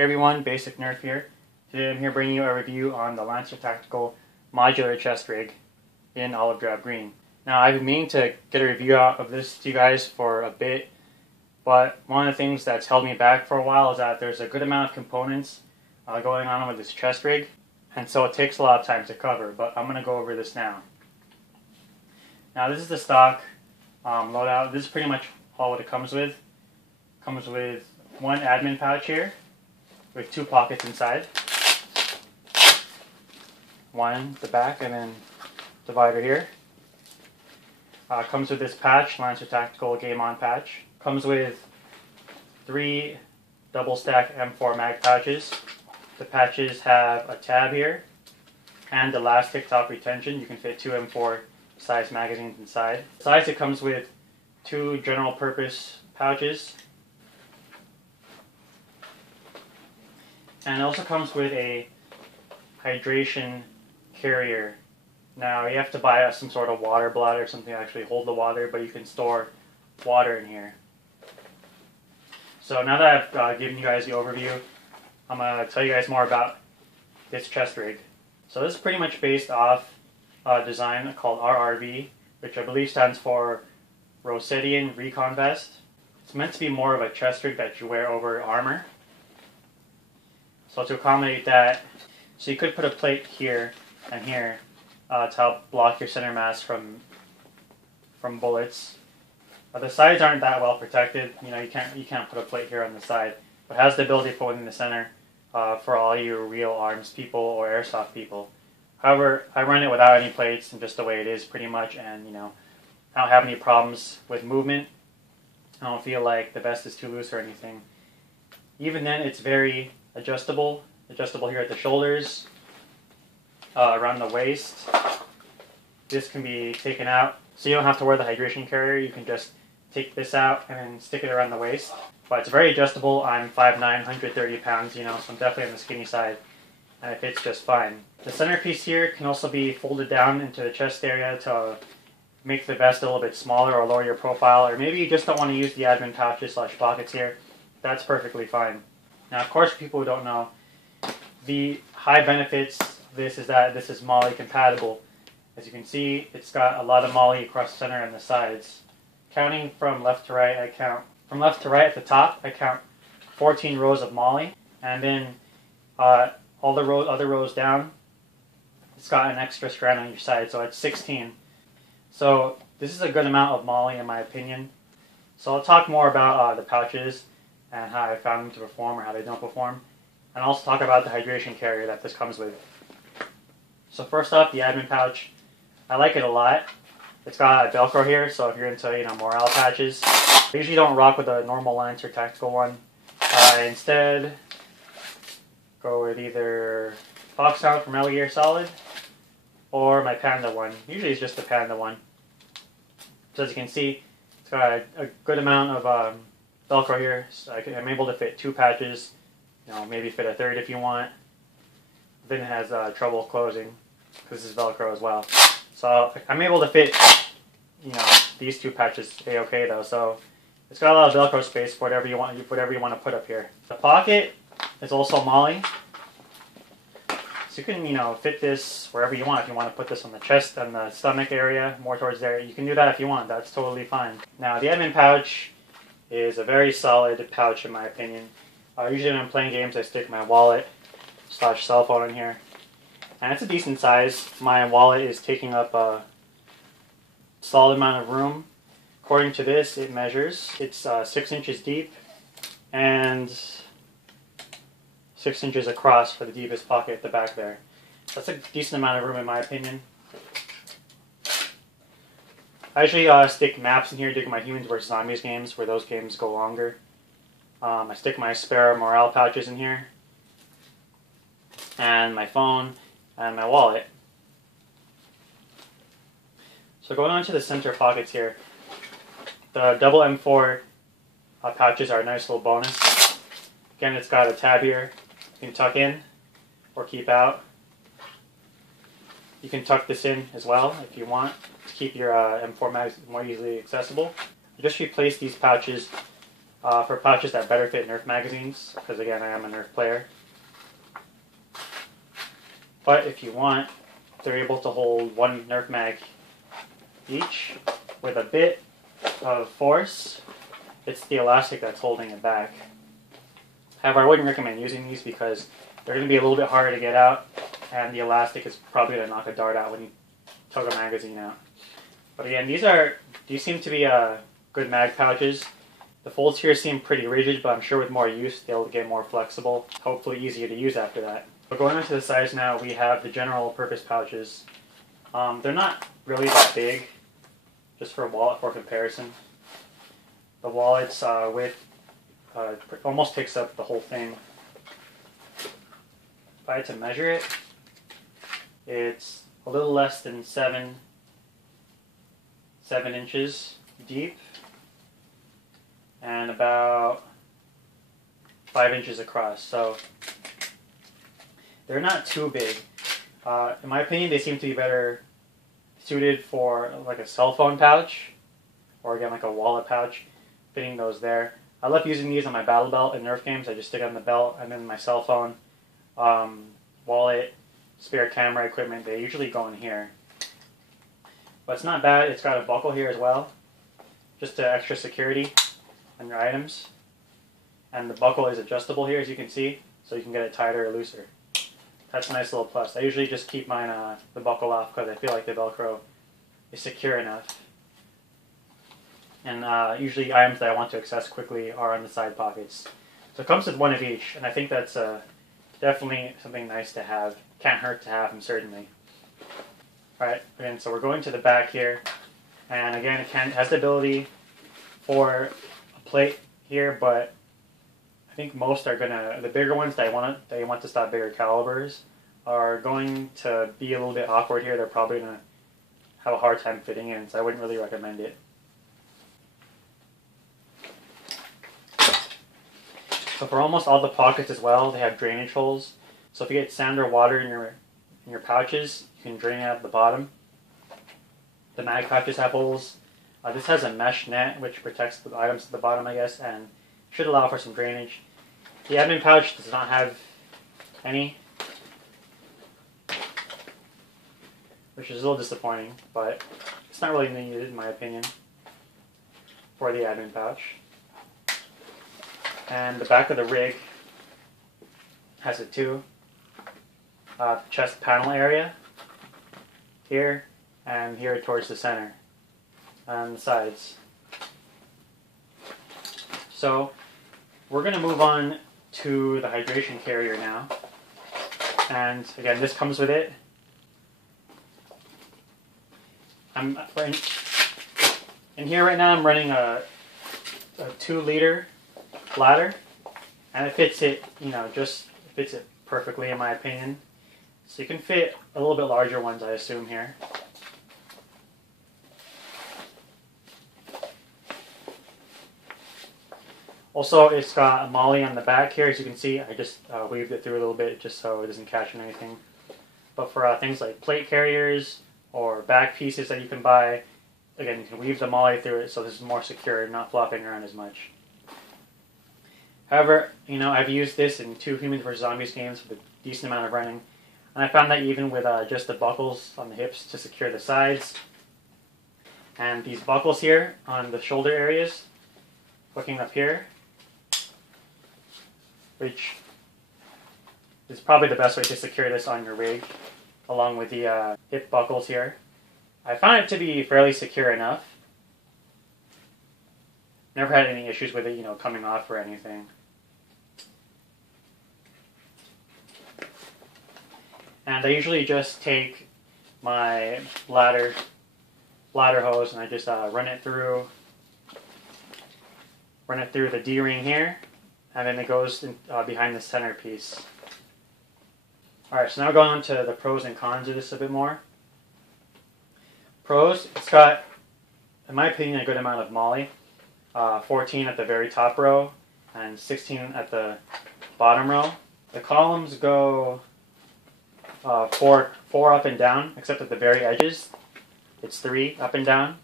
Hey everyone, Basic Nerf here. Today I'm here bringing you a review on the Lancer Tactical Modular Chest Rig in olive drab green. Now I've been meaning to get a review out of this to you guys for a bit, but one of the things that's held me back for a while is that there's a good amount of components going on with this chest rig, and so it takes a lot of time to cover, but I'm going to go over this now. Now this is the stock loadout. This is pretty much all what it comes with. It comes with one admin pouch here, with two pockets inside. One at the back and then divider here. Comes with this patch, Lancer Tactical Game On patch. Comes with 3 double stack M4 mag pouches. The patches have a tab here and elastic top retention. You can fit 2 M4 size magazines inside. Besides, it comes with 2 general purpose pouches. And it also comes with a hydration carrier. Now you have to buy some sort of water bladder or something to actually hold the water, but you can store water in here. So now that I've given you guys the overview, I'm going to tell you guys more about this chest rig. So this is pretty much based off a design called RRV, which I believe stands for Rosetian Recon Vest. It's meant to be more of a chest rig that you wear over armor. So to accommodate that, so you could put a plate here and here to help block your center mass from bullets. The sides aren't that well protected. You know, you can't put a plate here on the side, but it has the ability to put one in the center for all you real arms people or airsoft people. However, I run it without any plates and just the way it is pretty much, and you know, I don't have any problems with movement. I don't feel like the vest is too loose or anything. Even then, it's very adjustable here at the shoulders, around the waist. This can be taken out, so you don't have to wear the hydration carrier. You can just take this out and then stick it around the waist. But it's very adjustable. I'm 5'9", 130 pounds, you know, so I'm definitely on the skinny side, and it fits just fine. The centerpiece here can also be folded down into the chest area to make the vest a little bit smaller or lower your profile, or maybe you just don't want to use the admin pouches / pockets here. That's perfectly fine. Now, of course, for people who don't know, the high benefits of this is that this is MOLLE compatible. As you can see, it's got a lot of MOLLE across the center and the sides. Counting from left to right, from left to right at the top, I count 14 rows of MOLLE, and then all the other rows down, it's got an extra strand on each side, so it's 16. So this is a good amount of MOLLE in my opinion. So I'll talk more about the pouches and how I found them to perform or how they don't perform, and also talk about the hydration carrier that this comes with. So first off, the admin pouch. I like it a lot. It's got a Velcro here, so if you're into, you know, morale patches. I usually don't rock with a normal Lancer Tactical one. I instead go with either Foxhound from Metal Gear Solid or my Panda one. Usually it's just the Panda one. So as you can see, it's got a good amount of Velcro here, so I'm able to fit 2 patches, you know, maybe fit a third if you want. Then it has trouble closing because this is Velcro as well. So I'm able to fit, you know, these 2 patches a-okay though. So it's got a lot of Velcro space for whatever you want to put up here. The pocket is also MOLLE, so you can, you know, fit this wherever you want. If you want to put this on the chest and the stomach area, more towards there, you can do that if you want. That's totally fine. Now the admin pouch is a very solid pouch in my opinion. Usually when I'm playing games, I stick my wallet / cell phone in here. And it's a decent size. My wallet is taking up a solid amount of room. According to this, it measures. It's 6 inches deep and 6 inches across for the deepest pocket at the back there. That's a decent amount of room in my opinion. I usually stick maps in here during my Humans vs. Zombies games, where those games go longer. I stick my spare morale pouches in here, and my phone, and my wallet. So going on to the center pockets here, the double M4 pouches are a nice little bonus. Again, it's got a tab here you can tuck in or keep out. You can tuck this in as well if you want to keep your M4 mags more easily accessible. You just replace these pouches for pouches that better fit Nerf magazines, because again, I am a Nerf player. But if you want, they're able to hold one Nerf mag each with a bit of force. It's the elastic that's holding it back. However, I wouldn't recommend using these because they're going to be a little bit harder to get out, and the elastic is probably going to knock a dart out when you tug a magazine out. But again, these seem to be good mag pouches. The folds here seem pretty rigid, but I'm sure with more use they'll get more flexible, hopefully easier to use after that. But going on to the size now, we have the general purpose pouches. They're not really that big, just for a wallet for comparison. The wallet's width almost takes up the whole thing. If I had to measure it, it's a little less than 7 inches deep and about 5 inches across. So they're not too big. In my opinion, they seem to be better suited for like a cell phone pouch, or again like a wallet pouch, fitting those there. I love using these on my battle belt in Nerf games. I just stick it on the belt, and then my cell phone, wallet, spare camera equipment, they usually go in here. But it's not bad. It's got a buckle here as well, just to extra security on your items. And the buckle is adjustable here, as you can see, so you can get it tighter or looser. That's a nice little plus. I usually just keep mine the buckle off because I feel like the Velcro is secure enough. And usually items that I want to access quickly are on the side pockets. So it comes with one of each, and I think that's definitely something nice to have. Can't hurt to have them, certainly. Alright, again, so we're going to the back here. And again, it has the ability for a plate here, but I think most are the bigger ones that you want to stop bigger calibers are going to be a little bit awkward here. They're probably going to have a hard time fitting in, so I wouldn't really recommend it. So for almost all the pockets as well, they have drainage holes. So if you get sand or water in your pouches, you can drain it out the bottom. The mag pouches have holes. This has a mesh net which protects the items at the bottom, I guess, and should allow for some drainage. The admin pouch does not have any, which is a little disappointing, but it's not really needed in my opinion for the admin pouch. And the back of the rig has it too. Chest panel area here and here towards the center and the sides. So we're going to move on to the hydration carrier now. And again, this comes with it. In here right now, I'm running a 2-liter bladder, and it fits it, fits it perfectly in my opinion. So you can fit a little bit larger ones, I assume, here. Also, it's got a molly on the back here, as you can see. I just weaved it through a little bit just so it doesn't catch on anything. But for things like plate carriers or back pieces that you can buy, again, you can weave the molly through it so this is more secure, not flopping around as much. However, I've used this in 2 Humans vs. Zombies games with a decent amount of running, and I found that even with just the buckles on the hips to secure the sides, and these buckles here on the shoulder areas, hooking up here, which is probably the best way to secure this on your rig, along with the hip buckles here. I found it to be fairly secure enough. Never had any issues with it, coming off or anything. And I usually just take my bladder hose and I just run it through the D-ring here, and then it goes behind the centerpiece. Alright, so now going on to the pros and cons of this a bit more. Pros, it's got, in my opinion, a good amount of molly. 14 at the very top row and 16 at the bottom row. The columns go 4 up and down, except at the very edges it's 3 up and down.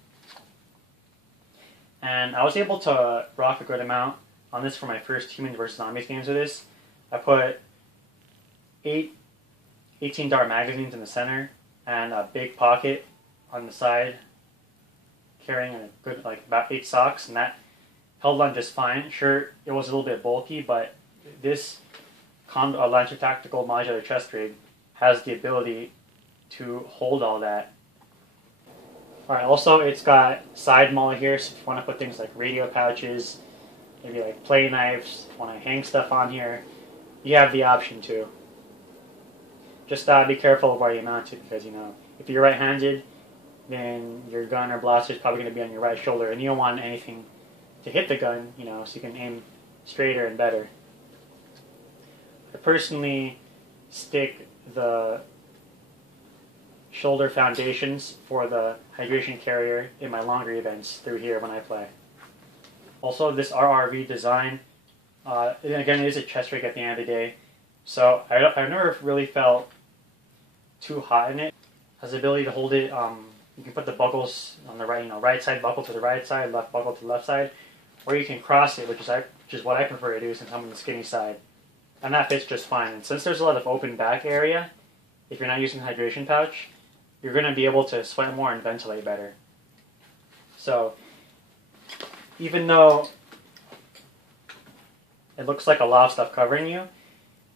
And I was able to rock a good amount on this for my first Humans vs. Zombies games with this. I put 18 dart magazines in the center and a big pocket on the side, carrying a good about 8 socks, and that held on just fine. Sure, it was a little bit bulky, but this Lancer Tactical Modular chest rig has the ability to hold all that. Alright, also it's got side MOLLE here, so if you want to put things like radio pouches, maybe like play knives, want to hang stuff on here, you have the option to. Just be careful of where you mount it, because if you're right-handed, then your gun or blaster is probably going to be on your right shoulder, and you don't want anything to hit the gun, so you can aim straighter and better. I personally stick the shoulder foundations for the hydration carrier in my longer events through here when I play. Also, this RRV design, again, it is a chest rig at the end of the day, so I've never really felt too hot in it. It has the ability to hold it. You can put the buckles on the right, right side buckle to the right side, left buckle to the left side, or you can cross it, which is what I prefer to do since I'm on the skinny side, and that fits just fine. And since there's a lot of open back area, if you're not using the hydration pouch, you're going to be able to sweat more and ventilate better. So, even though it looks like a lot of stuff covering you,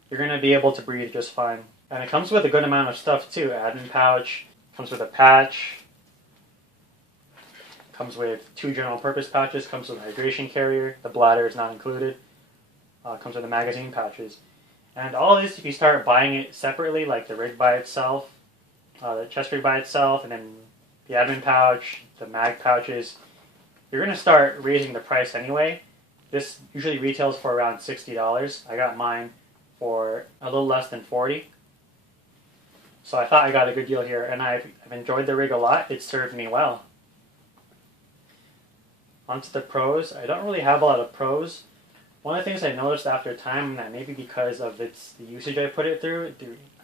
you're going to be able to breathe just fine. And it comes with a good amount of stuff too. Admin pouch, comes with a patch, comes with 2 general purpose pouches, comes with a hydration carrier, the bladder is not included, comes with the magazine pouches. And all of this, if you start buying it separately, like the rig by itself, the chest rig by itself, and then the admin pouch, the mag pouches, you're going to start raising the price anyway. This usually retails for around $60. I got mine for a little less than $40. So I thought I got a good deal here, and I've enjoyed the rig a lot. It served me well. On to the pros. I don't really have a lot of pros. One of the things I noticed after time, that maybe because of the usage I put it through,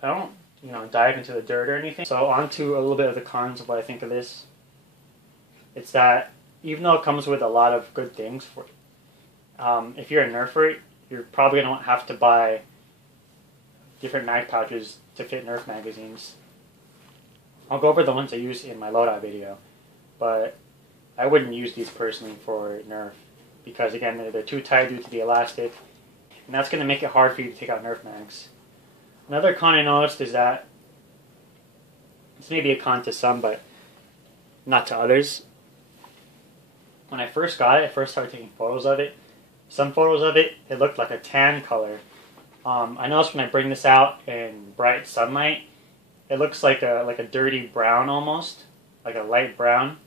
I don't dive into the dirt or anything. So on to a little bit of the cons of what I think of this. It's that even though it comes with a lot of good things for it, if you're a Nerfer, you're probably going to have to buy different mag pouches to fit Nerf magazines. I'll go over the ones I use in my loadout video, but I wouldn't use these personally for Nerf because, again, they're too tight due to the elastic, and that's going to make it hard for you to take out Nerf mags. Another con I noticed is that, this may be a con to some, but not to others. When I first got it, I first started taking photos of it. Some photos of it, it looked like a tan color. I noticed when I bring this out in bright sunlight, it looks like a dirty brown almost, like a light brown.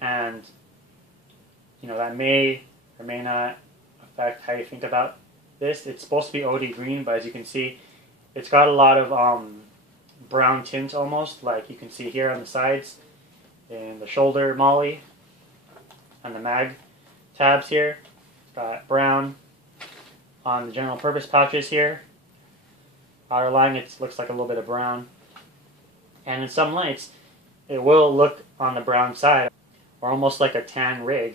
And that may or may not affect how you think about this. It's supposed to be OD green, but as you can see, it's got a lot of brown tint almost, like you can see here on the sides, in the shoulder MOLLE, and the mag tabs here. It's got brown on the general purpose pouches here. Outer line, it looks like a little bit of brown. And in some lights, it will look on the brown side, or almost like a tan rig.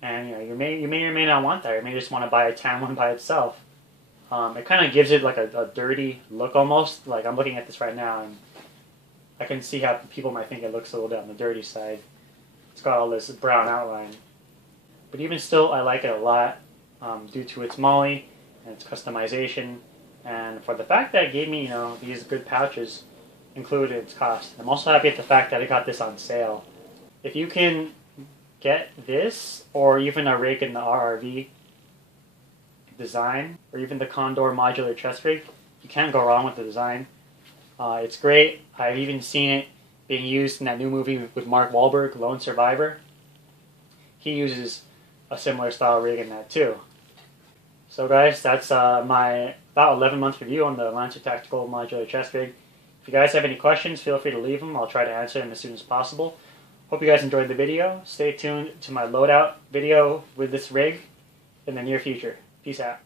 And you may or may not want that. You may just want to buy a tan one by itself. It kind of gives it like a dirty look almost. Like I'm looking at this right now, and I can see how people might think it looks a little bit on the dirty side. It's got all this brown outline. But even still, I like it a lot due to its MOLLE and its customization, and for the fact that it gave me these good pouches included in its cost. I'm also happy at the fact that I got this on sale. If you can get this, or even a rig in the RRV design, or even the Condor modular chest rig, you can't go wrong with the design. It's great. I've even seen it being used in that new movie with Mark Wahlberg, Lone Survivor. He uses a similar style rig in that too. So guys, that's my about 11-month review on the Lancer Tactical Modular Chest Rig. If you guys have any questions, feel free to leave them. I'll try to answer them as soon as possible. Hope you guys enjoyed the video. Stay tuned to my loadout video with this rig in the near future. Peace out.